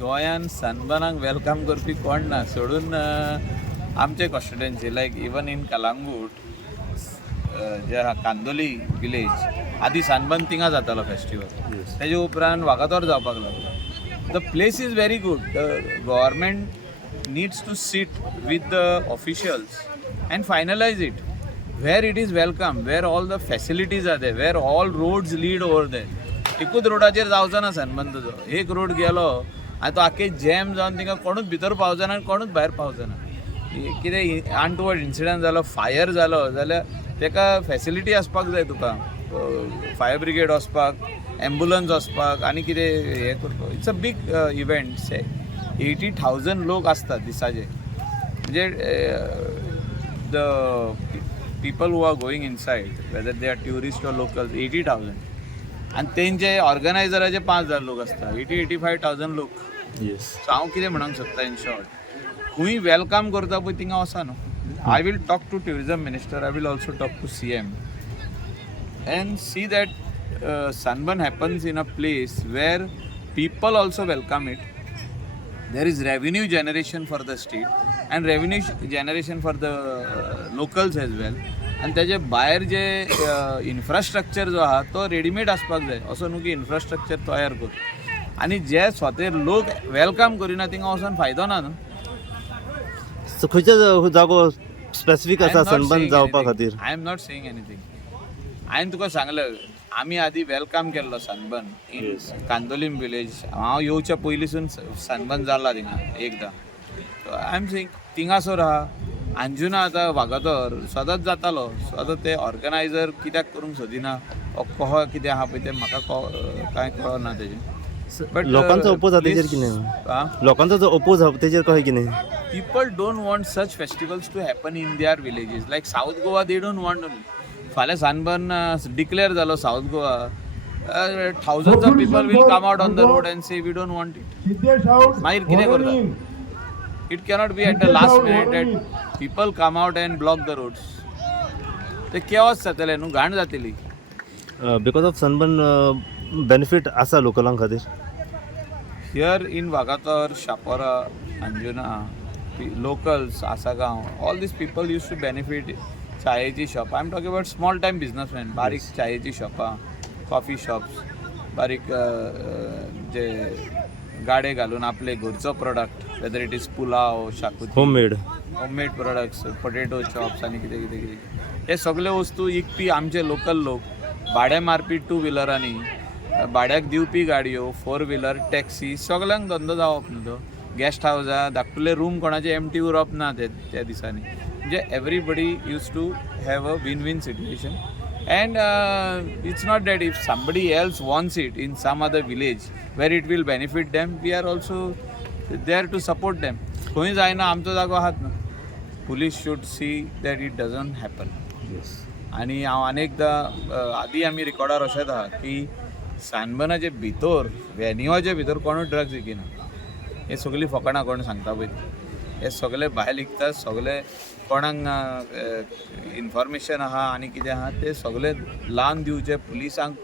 गोंयान सनबर्नाक वेलकम करपी कोण ना सोडून आमचे constituency like even in Calangute जे आहा कांदोली विलेज आदी सनबर्न थिंगा जातालो फेस्टिवल तेजे उपरांत वागातोर जावपाक लागलो. The place is very good. The government needs to sit with the officials and finalise it where it is welcome, where all the facilities are there, where all roads lead over there. एकूच रोडाचेर जावचो ना sunburn तुजो. एक road गेलो आनी तो आख्खे jam जावन थिंगा कोणूच भितर पावचो ना आनी कोणूच भायर पावचो ना. कितें अनटुवर्ड इन्सिडंट जालो, फायर जालो जाल्यार तेका फॅसिलिटी आसपाक जाय तुका. फायर ब्रिगेड वचपाक, एम्बुलन्स वचपाक आनी कितें हें करपाक. It's a big event. 80,000 लोक आसतात दिसाचे. म्हणजे the people who are going inside, whether they are tourists or locals, 80,000. आणि तेंचे ऑर्गनायझराचे 5,000 लोक असतात. 80,000-85,000 लोक. येस. सो हांव कितें म्हणूंक सोदता इन शॉर्ट, खूंय वेलकम करता पळय थिंगा वचा न्हू. I will talk to tourism minister, I will also talk to CM and see that sunburn happens in a place where people also welcome it. There is revenue generation for the state and revenue generation for the locals as well. आणि त्याचे भायर जे infrastructure जो आहा तो readymade आसपाक जाय. असो न्हू की इन्फ्रास्ट्रक्चर तयार कर आनी जे स्वते लोक वेलकम करिना थिंगा वचोन फायदो ना न्हू. सो खंयचो जागो स्पेसिफीक आसा सनबर्न जावपा खातीर? I am not saying anything. हांवें तुका सांगलें आमी आदी वेलकम केल्लो सनबर्न इन कांदोलीम विलेज. हांव येवच्या पयलींसून सनबर्न जाला थिंगा एकदां. आय एम सेईंग थिंगासोर आहा. अंजुना आतां वागातोर सदांच जातालो. सो आतां ते ऑर्गनायझर कित्याक करूंक सोदिना कहो कितें आहा पळय तें म्हाका कांय कळना तेजें. बट लोकांचो ओपोज आहा तेजेर कितें? लोकांचो जो ओपोज आहा तेजेर कशें कितें? People don't want such festivals to happen in their villages. Like south Goa they don't want only. फाल्यां सनबर्न डिक्लेअर जालो south Goa, thousands of people will come out on the road and say we don't want it. मागीर कितें करता? It cannot be at the last minute that people come out and block the roads. ते chaos जातलें न्हू, घाण जातली. Because of sunburn benefit आसा लोकलां खातीर? Here in Vagator, Shapora, Anjuna, locals, Asagaon, all these people used to benefit. चायेची shop, I am talking about small time businessman. बारीक चायेची शॉपां, कॉफी शॉप्स, बारीक जे गाडे घालून आपले घरचो product, whether it is pulao, xacuti, homemade products, potato chops आनी कितें कितें कितें हे सगळे वस्तू विकपी आमचे लोकल लोक. भाडे मारपी 2 व्हिलरांनी, भाड्याक दिवपी गाडयो, 4 व्हिलर, टॅक्सी, सगळ्यांक धंदो जावप न्हू तो. गेस्ट हावजां धाकटुले रूम कोणाचे एम्प्टी उरप ना त्या दिसांनी. म्हणजे everybody use to have a win win situation. And it's not that if somebody else wants it in some other village where it will benefit them, we are also there to support them. खंय जायना आमचो जागो आहात न्हू. Police should see that it doesn't happen. आनी हांव अनेकदां आदी आमी रिकॉर्डार अशेंच आहा की सनबर्नाचे भितर वेन्यूवाचे भितर कोणूच ड्रग्स विकिना. हे सगळीं फकाणां कोण सांगता पळय हे सगळे भायर विकतात. सगळे कोणाक इन्फॉर्मेशन आहा आनी कितें आहा ते सगळे लावन दिवचे पुलिसांक.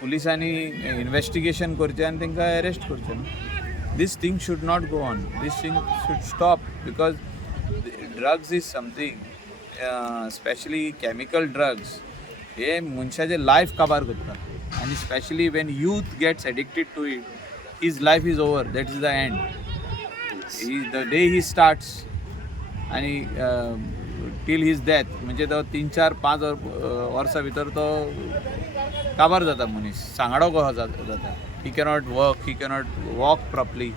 पुलिसांनी इन्वेस्टिगेशन करचें आनी तांकां अरेस्ट करचें. This thing should not go on. This thing should stop because drugs is something specially chemical drugs हे मनशाचें लायफ काबार करता. आनी specially when youth gets addicted to it, his life is over. That is the end. The day he starts आनी till his death म्हणजे तो 3-4-5 वर्सां भितर तो काबार जाता मनीस. सांगाडो कसो जाता. ही कॅनॉट वर्क, ही कॅनॉट वॉक प्रॉपरली.